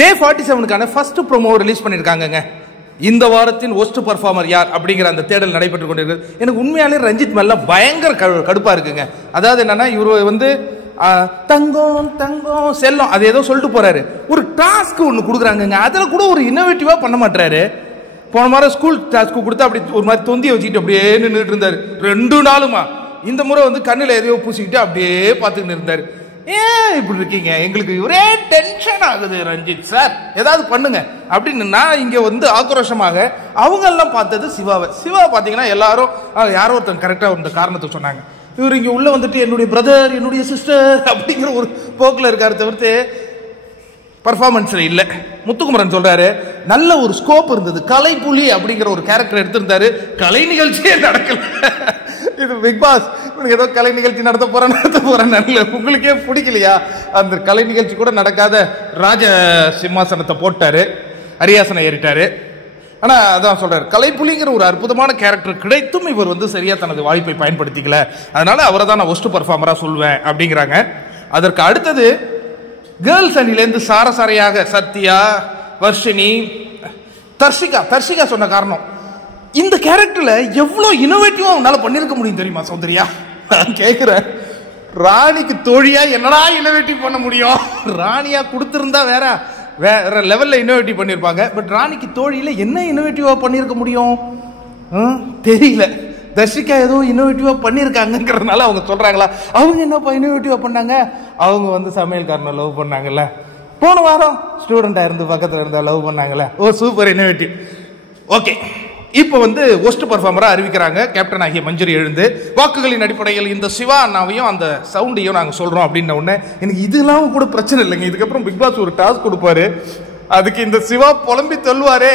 டே 47க்கான first promo release பண்ணியிருக்காங்கங்க. இந்த வாரத்தின் worst performer யார் அப்படிங்கிற அந்த தேடல் நடைபெற்று கொண்டிருக்கு. எனக்கு உண்மையாலே ரஞ்சித் மேல பயங்கர கடுப்பா இருக்குங்க. அதாவது என்னன்னா, இவர் வந்து தங்கம் தங்கம் செல்லம் அது ஏதோ சொல்லிட்டு போறாரு. ஒரு டாஸ்க் ஒன்று கொடுக்குறாங்க, அதில் கூட ஒரு இன்னோவேட்டிவா பண்ண மாட்டாரு. போன மாதிரி ஸ்கூல் டாஸ்க்கு கொடுத்து அப்படி ஒரு மாதிரி தொந்தியை வச்சுக்கிட்டு அப்படியே நின்றுட்டு இருந்தாரு 2 நாளுமா. இந்த முறை வந்து கண்ணில் எதையோ பூசிக்கிட்டு அப்படியே பார்த்துக்கிட்டு இருந்தாரு. ஏன் இப்படி இருக்கீங்க, எங்களுக்கு ஒரே டென்ஷன் ஆகுது ரஞ்சித் சார், ஏதாவது பண்ணுங்க அப்படின்னு நான் இங்க வந்து ஆக்ரோஷமாக அவங்க எல்லாம் பார்த்தது சிவாவை. சிவா பாத்தீங்கன்னா எல்லாரும் யாரோ ஒருத்தன் கரெக்டா இந்த காரணத்தை சொன்னாங்க. இவர் இங்க உள்ள வந்துட்டு என்னுடைய பிரதர் என்னுடைய சிஸ்டர் அப்படிங்கிற ஒரு போக்கில் இருக்காரு தவிர்த்து பர்ஃபார்மன்ஸ்ல இல்ல. முத்துக்குமரன் சொல்றாரு நல்ல ஒரு ஸ்கோப் இருந்தது, கலைப்புலி அப்படிங்கிற ஒரு கேரக்டர் எடுத்திருந்தாரு, கலை நிகழ்ச்சியே நடக்கல. இது பிக் பாஸ் ஏதோ கலை நிகழ்ச்சி நடத்த போறேன் உங்களுக்கே பிடிக்கலையா? அந்த கலை நிகழ்ச்சி கூட நடக்காத ராஜ சிம்மாசனத்தை போட்டாரு, அரியாசனம் ஏறிட்டாரு. ஆனா அதான் சொல்றாரு, கலைப்புலிங்கிற ஒரு அற்புதமான கேரக்டர் கிடைத்தும் இவர் வந்து சரியா தனது வாய்ப்பை பயன்படுத்திக்கல, அதனால அவரை தான் நான் ஒஸ்ட் பர்ஃபார்மரா சொல்வேன் அப்படிங்கிறாங்க. அதற்கு அடுத்தது கேர்ள்ஸ் அணிலேருந்து சாரசாரையாக சத்யா, வர்ஷினி, தர்ஷிகா சொன்ன காரணம், இந்த கேரக்டர்ல எவ்வளவு இன்னோவேட்டிவா அவனால பண்ணிருக்க முடியும் தெரியுமா சௌந்தர்யா? கேக்குறேன், ராணிக்கு தோழியா என்னடா இன்னோவேட்டிவ் பண்ண முடியும்? ராணியா கொடுத்திருந்தா வேற லெவல்ல இன்னோவேட்டிவ் பண்ணிருப்பாங்க. பட் ராணிக்கு தோழியில என்ன இன்னோவேட்டிவா பண்ணிருக்க முடியும் தெரியல. தர்ஷிகா ஏதோ இன்னோவேட்டிவா பண்ணிருக்காங்கிறதுனால அவங்க சொல்றாங்களா? அவங்க என்னப்பா இன்னோவேட்டிவா பண்ணாங்க? அவங்க வந்து சமையல்காரனை லவ் பண்ணாங்கல்ல, போன வாரம் ஸ்டூடெண்டா இருந்து பக்கத்துல இருந்தா லவ் பண்ணாங்கல்ல, ஓ சூப்பர் இன்னோவேட்டிவ். ஓகே, இப்போ வந்து ஒஸ்ட் பர்ஃபார்மரா அறிவிக்கிறாங்க. கேப்டன் ஆகிய மஞ்சரி எழுந்து வாக்குகளின் அடிப்படையில் இந்த சிவா அண்ணாவையும் அந்த சவுண்டையும் நாங்கள் சொல்றோம் அப்படின்ன உடனே எனக்கு இதெல்லாம் கூட பிரச்சனை இல்லைங்க. இதுக்கப்புறம் பிக் பாஸ் ஒரு டாஸ்க் கொடுப்பாரு, அதுக்கு இந்த சிவா புலம்பி சொல்லுவாரு,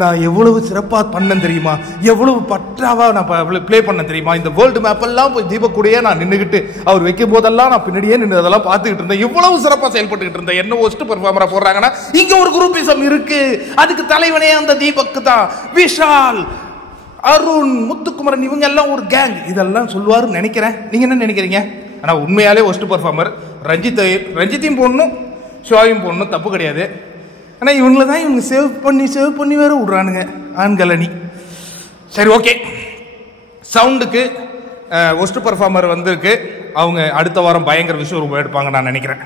நான் எவ்வளவு சிறப்பா பண்ணேன் தெரியுமா, எவ்வளவு பற்றாவா நான் பிளே பண்ண தெரியுமா, இந்த வேர்ல்டு மேப் எல்லாம் போய் தீபக் கூடயே நான் நின்றுகிட்டு அவர் வைக்கும் போதெல்லாம் நான் பின்னாடியே நின்று அதெல்லாம் பார்த்துக்கிட்டு இருந்தேன், எவ்வளவு சிறப்பா செயல்பட்டு இருந்தேன். என்ன ஒஸ்ட் பர்ஃபார்மரா போடுறாங்கன்னா இங்க ஒரு குரூப்பிசம் இருக்கு, அதுக்கு தலைவனே அந்த தீபக் தான். விஷால், அருண், முத்துக்குமரன் இவங்க எல்லாம் ஒரு கேங், இதெல்லாம் சொல்லுவாருன்னு நினைக்கிறேன். நீங்க என்ன நினைக்கிறீங்க? ஆனா உண்மையாலே ஒஸ்ட் பர்ஃபார்மர் ரஞ்சித்தையும் போடணும், ஷோவையும் போடணும், தப்பு கிடையாது. ஆனால் இவங்கள தான் இவங்க சேவ் பண்ணி வேற விடுறானுங்க ஆண்களணி. சரி, ஓகே, சவுண்டுக்கு ஒஸ்ட் பர்ஃபார்மர் வந்திருக்கு. அவங்க அடுத்த வாரம் பயங்கர விஷயம் எடுப்பாங்க நான் நினைக்கிறேன்.